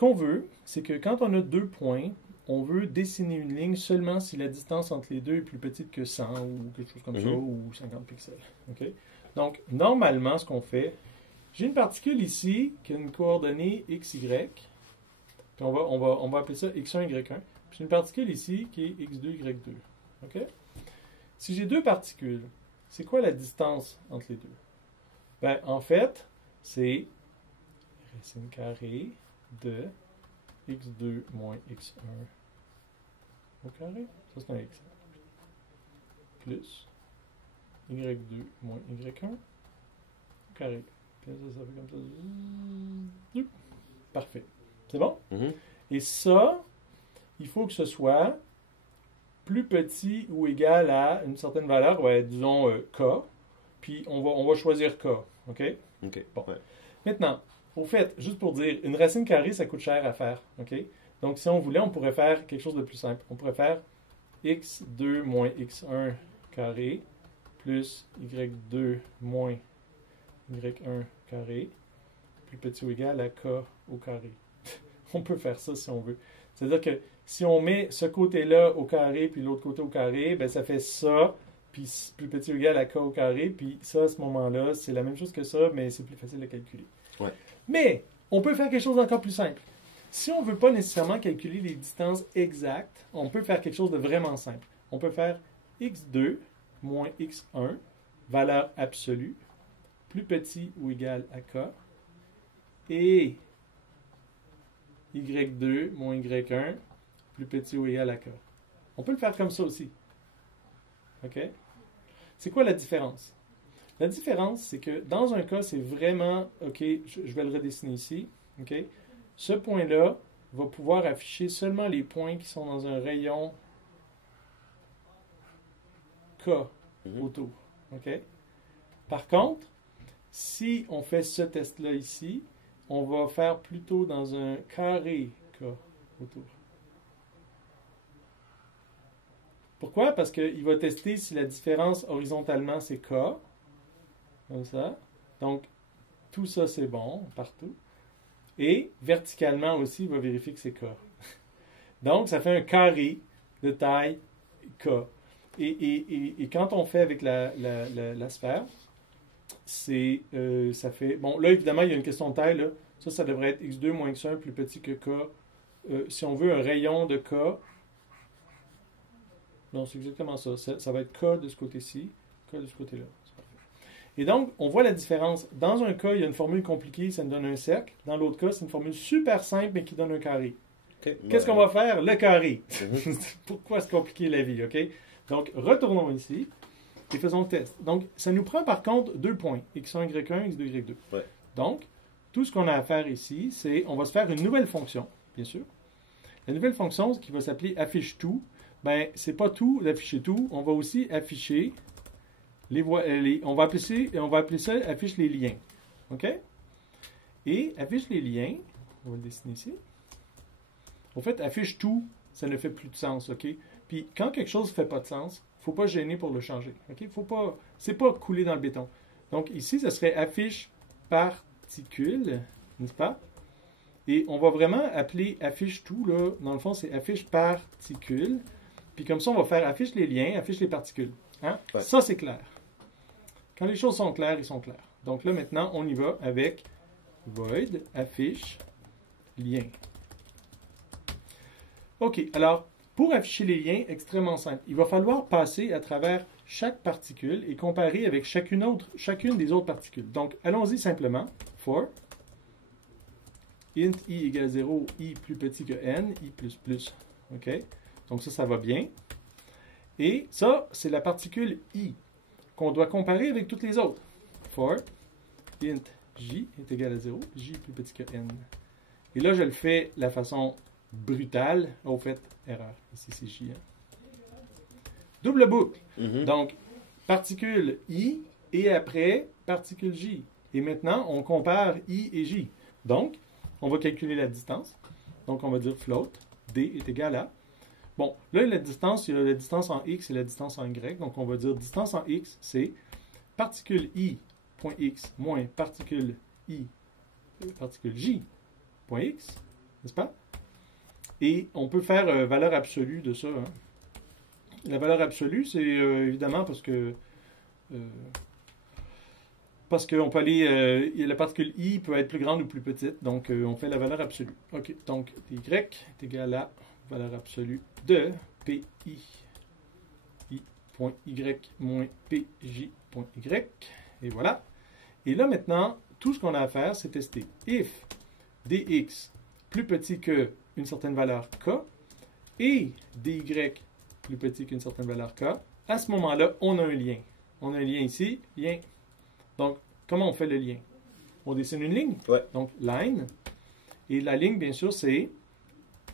qu'on veut, c'est que quand on a deux points, on veut dessiner une ligne seulement si la distance entre les deux est plus petite que 100 ou quelque chose comme ça, ou 50 pixels. Okay? Donc, normalement, ce qu'on fait, j'ai une particule ici qui a une coordonnée x, y, puis on va appeler ça x1, y1. Puis j'ai une particule ici qui est x2, y2. Okay? Si j'ai deux particules, c'est quoi la distance entre les deux? Ben, en fait, c'est racine carrée de x2 moins x1 au carré. Ça, c'est un x. Plus y2 moins y1 au carré. Puis ça fait comme ça. Parfait. C'est bon? Et ça, il faut que ce soit plus petit ou égal à une certaine valeur, ouais, disons k. Puis on va choisir k. OK? OK. Bon. Ouais. Maintenant, au fait, juste pour dire, une racine carrée, ça coûte cher à faire. OK? Donc, si on voulait, on pourrait faire quelque chose de plus simple. On pourrait faire x2 moins x1 carré plus y2 moins y1 carré plus petit ou égal à k au carré. On peut faire ça si on veut. C'est-à-dire que si on met ce côté-là au carré puis l'autre côté au carré, ben ça fait ça, puis plus petit ou égal à k au carré, puis ça, à ce moment-là, c'est la même chose que ça, mais c'est plus facile à calculer. Ouais. Mais, on peut faire quelque chose d'encore plus simple. Si on ne veut pas nécessairement calculer les distances exactes, on peut faire quelque chose de vraiment simple. On peut faire x2 moins x1, valeur absolue, plus petit ou égal à k, et y2 moins y1, plus petit ou égal à k. On peut le faire comme ça aussi. OK? C'est quoi la différence? La différence, c'est que dans un cas, c'est vraiment, OK, je vais le redessiner ici. OK? Ce point-là va pouvoir afficher seulement les points qui sont dans un rayon K autour. OK? Par contre, si on fait ce test-là ici, on va faire plutôt dans un carré K autour. Pourquoi? Parce qu'il va tester si la différence horizontalement, c'est K. Comme ça. Donc, tout ça, c'est bon, partout. Et verticalement aussi, il va vérifier que c'est K. Donc, ça fait un carré de taille K. Et quand on fait avec la sphère, ça fait... Bon, là, évidemment, il y a une question de taille. Là. Ça devrait être x2 moins x1 plus petit que K. Si on veut un rayon de K, non, c'est exactement ça. Ça va être K de ce côté-ci, K de ce côté-là. Et donc, on voit la différence. Dans un cas, il y a une formule compliquée, ça nous donne un cercle. Dans l'autre cas, c'est une formule super simple, mais qui donne un carré. Okay. Qu'est-ce qu'on va faire? Le carré. Pourquoi se compliquer la vie? OK? Donc, retournons ici et faisons le test. Donc, ça nous prend par contre 2 points. x1, y1, x2, y2. Ouais. Donc, tout ce qu'on a à faire ici, c'est on va se faire une nouvelle fonction, bien sûr. La nouvelle fonction qui va s'appeler affiche tout, ben, c'est pas tout d'afficher tout. On va aussi afficher... on va appeler ça affiche les liens. OK? Et affiche les liens, on va le dessiner ici. Au fait, affiche tout, ça ne fait plus de sens. OK? Puis quand quelque chose ne fait pas de sens, il ne faut pas se gêner pour le changer. OK? C'est pas couler dans le béton. Donc ici, ça serait affiche particule, n'est-ce pas? Et on va vraiment appeler affiche tout, là. Dans le fond, c'est affiche particule. Puis comme ça, on va faire affiche les liens, affiche les particules. Hein? Ouais. Ça, c'est clair. Quand les choses sont claires, ils sont clairs. Donc là, maintenant, on y va avec void, affiche, lien. OK, alors, pour afficher les liens, extrêmement simple. Il va falloir passer à travers chaque particule et comparer avec chacune des autres particules. Donc, allons-y simplement. For int i égale 0, i plus petit que n, i plus plus. OK? Donc ça va bien. Et ça, c'est la particule i qu'on doit comparer avec toutes les autres. For int j est égal à 0, j plus petit que n. Et là, je le fais de la façon brutale. Au fait, erreur. Ici, c'est j. Double boucle. Donc, particule i et après, particule j. Et maintenant, on compare i et j. Donc, on va calculer la distance. Donc, on va dire float, d est égal à... Bon, là, la distance, il y a la distance en x et la distance en y. Donc, on va dire distance en x, c'est particule i, point x, moins particule i, particule j, point x, n'est-ce pas? Et on peut faire valeur absolue de ça. Hein. La valeur absolue, c'est évidemment parce qu'on peut aller, la particule i peut être plus grande ou plus petite, donc on fait la valeur absolue. OK, donc dy est égal à valeur absolue de pi i.y moins pj.y. Et voilà. Et là maintenant, tout ce qu'on a à faire, c'est tester. If dx plus petit que une certaine valeur k et dy plus petit qu'une certaine valeur k, à ce moment-là, on a un lien. On a un lien ici, lien. Donc, comment on fait le lien? On dessine une ligne. Ouais. Donc, line. Et la ligne, bien sûr, c'est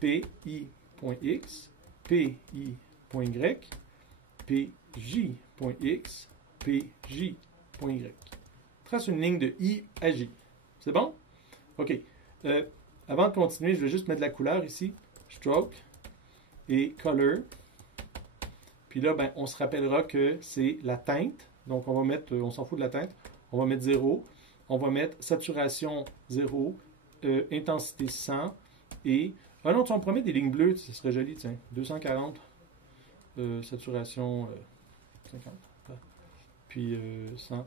pi.x, pi.y, pj.x, pj.y. Trace une ligne de I à J. C'est bon? OK. Avant de continuer, je vais juste mettre de la couleur ici. Stroke et color. Puis là, ben, on se rappellera que c'est la teinte. Donc, on va mettre, on s'en fout de la teinte. On va mettre 0. On va mettre saturation 0, intensité 100 et... Ah non, on promet des lignes bleues, ce serait joli, tiens. 240, saturation 50. Puis 100.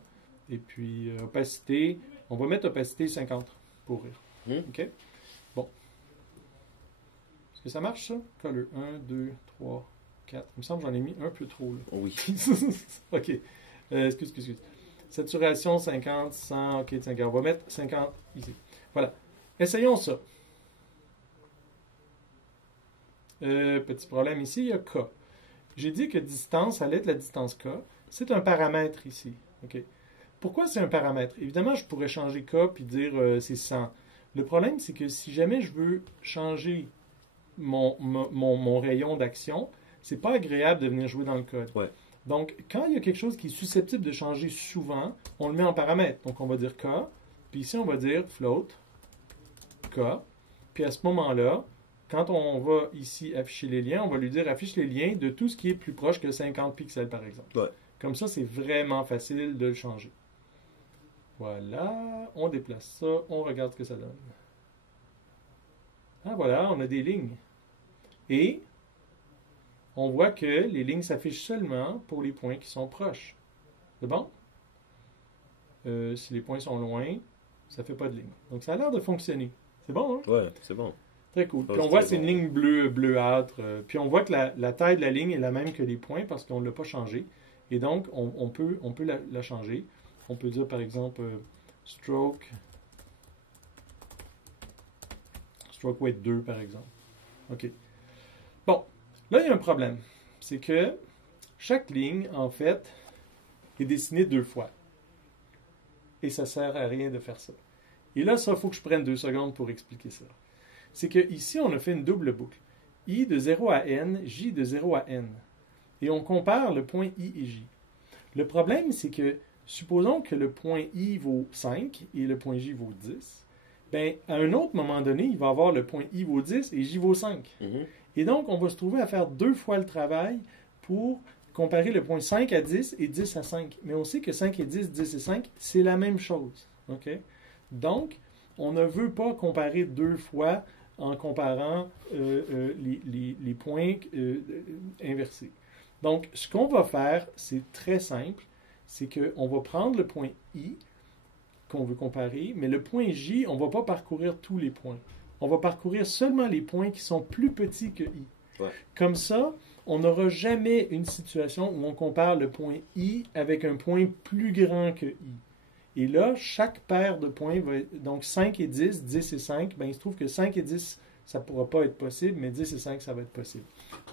Et puis opacité, on va mettre opacité 50 pour rire. OK? Bon. Est-ce que ça marche, ça? Color 1, 2, 3, 4. Il me semble que j'en ai mis un peu trop, là. Oui. OK. Excuse. Saturation 50, 100, OK, 50. On va mettre 50 ici. Voilà. Essayons ça. Petit problème ici, il y a K. J'ai dit que distance allait être la distance K. C'est un paramètre ici. OK. Pourquoi c'est un paramètre? Évidemment, je pourrais changer K puis dire c'est 100. Le problème, c'est que si jamais je veux changer mon rayon d'action, c'est pas agréable de venir jouer dans le code. Ouais. Donc, quand il y a quelque chose qui est susceptible de changer souvent, on le met en paramètre. Donc, on va dire K, puis ici, on va dire float K. Puis à ce moment-là, quand on va ici afficher les liens, on va lui dire affiche les liens de tout ce qui est plus proche que 50 pixels, par exemple. Ouais. Comme ça, c'est vraiment facile de le changer. Voilà, on déplace ça, on regarde ce que ça donne. Ah voilà, on a des lignes. Et on voit que les lignes s'affichent seulement pour les points qui sont proches. C'est bon? Si les points sont loin, ça ne fait pas de ligne. Donc ça a l'air de fonctionner. C'est bon, hein? Ouais, c'est bon. Très cool. Ça, Puis on voit que c'est c'est une bon. ligne bleuâtre. Puis on voit que la taille de la ligne est la même que les points parce qu'on ne l'a pas changé. Et donc, on peut la changer. On peut dire, par exemple, stroke weight 2, par exemple. OK. Bon, là, il y a un problème. C'est que chaque ligne, en fait, est dessinée 2 fois. Et ça ne sert à rien de faire ça. Et là, ça, il faut que je prenne 2 secondes pour expliquer ça. C'est qu'ici, on a fait une double boucle. I de 0 à n, J de 0 à n. Et on compare le point I et J. Le problème, c'est que, supposons que le point I vaut 5 et le point J vaut 10. Bien, à un autre moment donné, il va avoir le point I vaut 10 et J vaut 5. Mhm. Et donc, on va se trouver à faire 2 fois le travail pour comparer le point 5 à 10 et 10 à 5. Mais on sait que 5 et 10, 10 et 5, c'est la même chose. OK? Donc, on ne veut pas comparer 2 fois en comparant les points inversés. Donc, ce qu'on va faire, c'est très simple. C'est qu'on va prendre le point I qu'on veut comparer, mais le point J, on ne va pas parcourir tous les points. On va parcourir seulement les points qui sont plus petits que I. Ouais. Comme ça, on n'aura jamais une situation où on compare le point I avec un point plus grand que I. Et là, chaque paire de points va être, donc 5 et 10, 10 et 5, ben, il se trouve que 5 et 10, ça ne pourra pas être possible, mais 10 et 5, ça va être possible.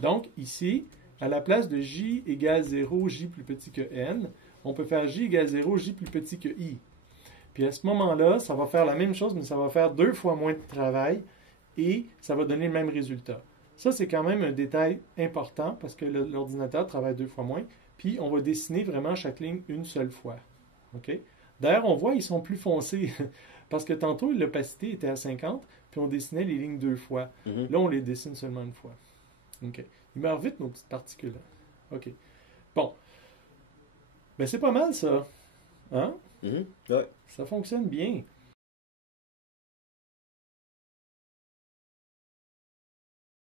Donc, ici, à la place de J égale 0, J plus petit que N, on peut faire J égale 0, J plus petit que I. Puis à ce moment-là, ça va faire la même chose, mais ça va faire 2 fois moins de travail et ça va donner le même résultat. Ça, c'est quand même un détail important parce que l'ordinateur travaille 2 fois moins. Puis on va dessiner vraiment chaque ligne une seule fois. OK? D'ailleurs, on voit qu'ils sont plus foncés parce que tantôt, l'opacité était à 50, puis on dessinait les lignes 2 fois. Mhm. Là, on les dessine seulement une fois. OK. Ils meurent vite, nos petites particules. OK. Bon. Ben, c'est pas mal, ça. Hein? Mhm. Ouais. Ça fonctionne bien.